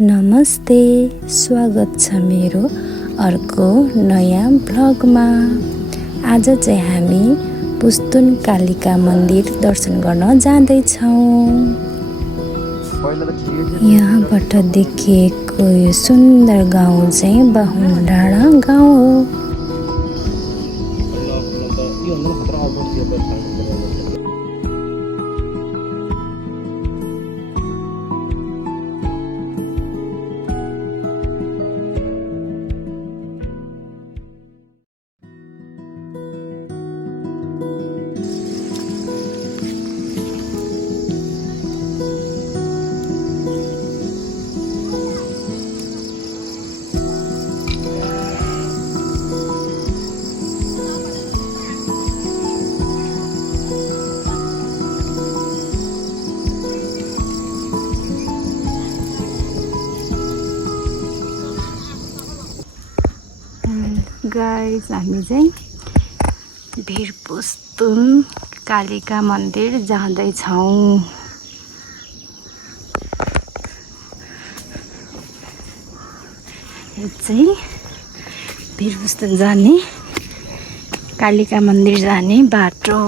नमस्ते, स्वागत छ मेरो अर्को नयाँ भ्लगमा। आज चाहिँ हामी पुस्तुन कालिका मन्दिर दर्शन गर्न जाँदैछौँ। यहाँबाट देखिएको यो सुन्दर गाउँ चाहिँ बाहुन डाँडा गाउँ हो। गाइस, हामी चाहिँ भिरपुस्तुन कालिका मन्दिर जाँदैछौँ। यो चाहिँ भिरपुस्तुन जाने कालिका मन्दिर जाने बाटो।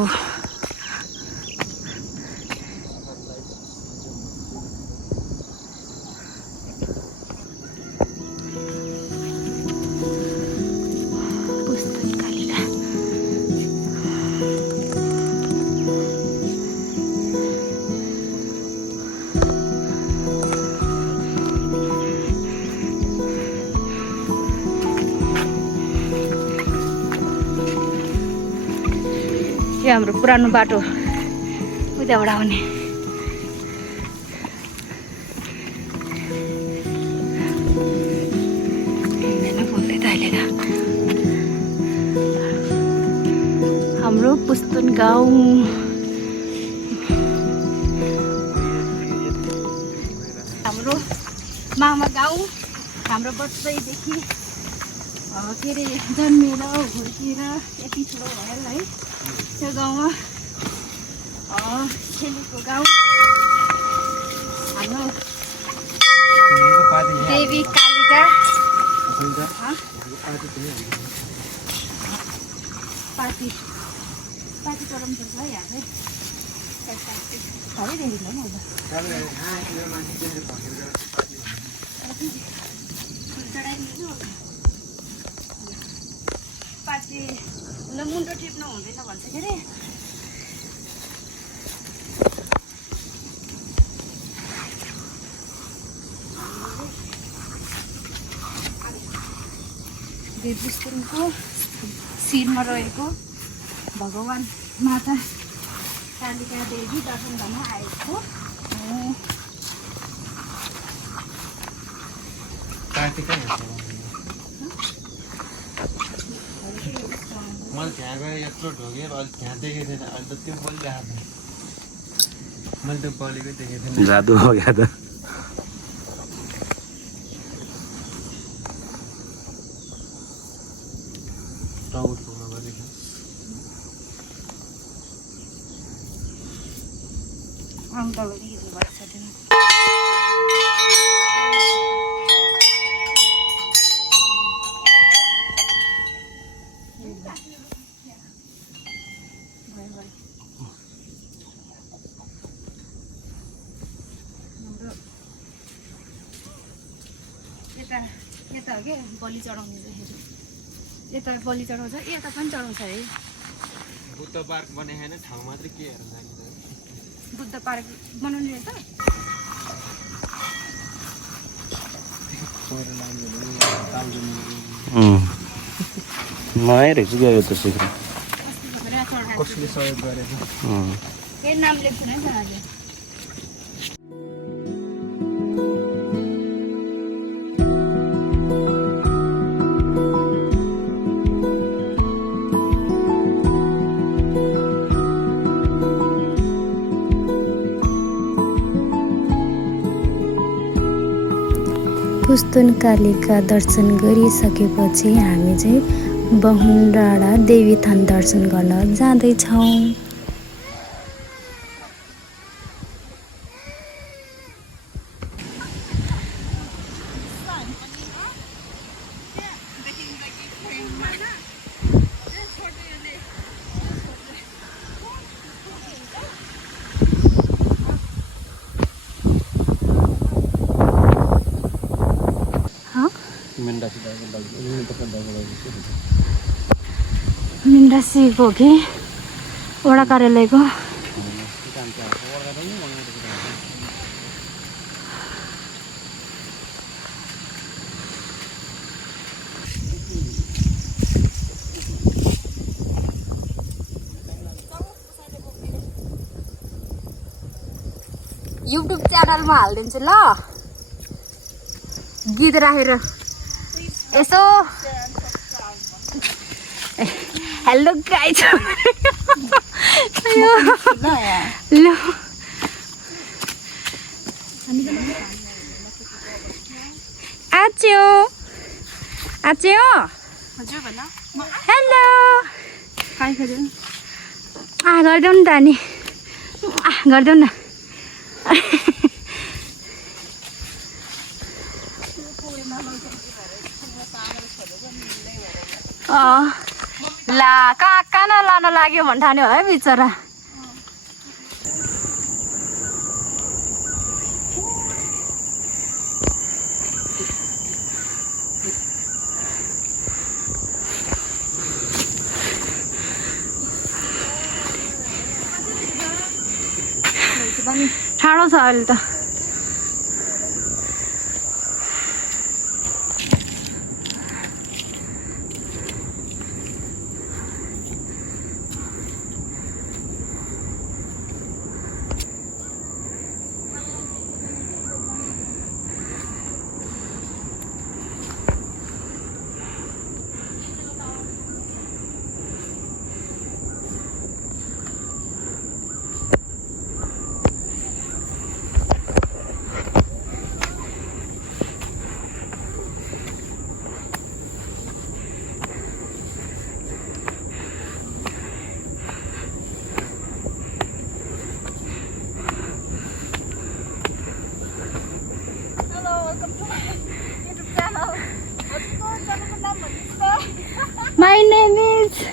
यो हाम्रो पुरानो बाटो उताबाट आउने। बोल्दै त अहिले त हाम्रो पुस्तुन गाउँ। हाम्रो मामा गाउँ। हाम्रो बच्चैदेखि के अरे जन्मेर हुर्किएर यति ठुलो भयो है त्यो गाउँमा खेलेको गाउँ हाम्रो देवी कालिका पार्टी परम पर्छ है यहाँ पार्टी मुन्टो टिप्नु हुँदैन भन्छ के अरे। भिरपुस्तुनको शिरमा रहेको भगवान् माता कालिका देवी दर्शन गर्न आएको हो। मैले त्यहाँ गएर यत्रो ढोगेर अहिले त्यहाँ देखेको थिएन। अहिले त त्यो बोलिरहेको थिएँ। मैले त्यो बोलेकै देखेको थिएन। जादु हो गया त। टाउट पुग्नु गरेको यता हो कि बलि चढाउने यता बलि चढाउँछ यता पनि चढाउँछ है। बुद्ध पार्क बनाएको होइन, ठाउँ मात्रै के हेर्न जाने। बुद्ध पार्क बनाउने रहेछ। नआइ रहेछ गयो त सिक्नु। कसले सहयोग गरेको केही नाम लेख्छु नै छ आज। पुस्तुन कालिका दर्शन गरिसकेपछि हामी चाहिँ बाहुन डाँडा देवीथान दर्शन गर्न जाँदैछौँ। मिन्डासीको कि वडा कार्यालयको युट्युब च्यानलमा हालिदिन्छु ल गीत राखेर यसो हेलो गाइज ल आच्यो आच्यो हजुर भन हेलो हाई हजुर गरिदेऊ नि त अनि गरिदेऊ न ला कहाँ न लान लाग्यो भन्ने ठान्यो है बिचरा ठाडो छ अहिले त My name is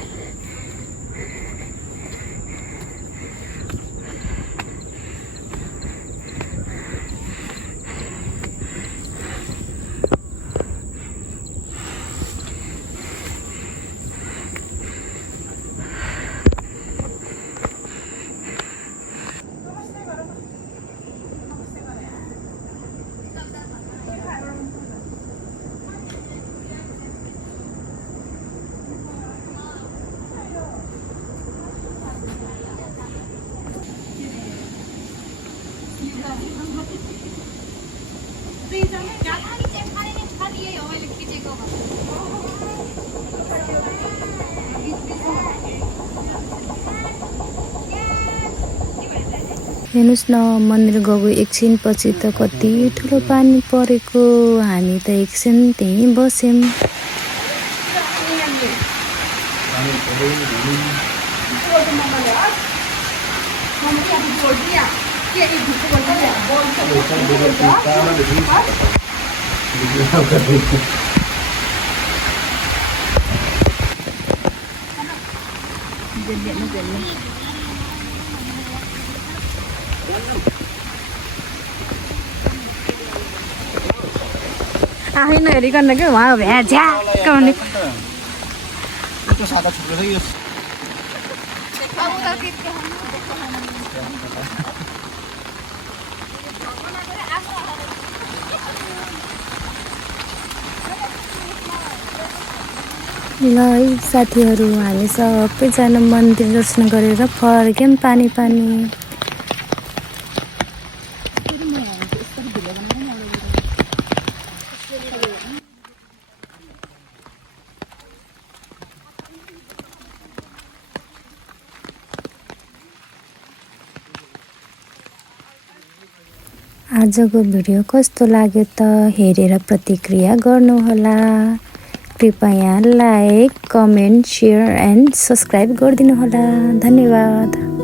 हेर्नुहोस् न मन्दिर गएको एकछिनपछि त कति ठुलो पानी परेको हामी त एकछिन त्यहीँ बस्यौँ आफै नहेरिकन के उहाँ भ्याझ्याक गर्ने ल है साथीहरू हामी सबैजना मन्दिर दर्शन गरेर फर्क्यौँ पानी पानी आजको भिडियो कस्तो लाग्यो त हेरेर प्रतिक्रिया गर्नुहोला कृपया like comment share and subscribe गरिदिनुहोला धन्यवाद।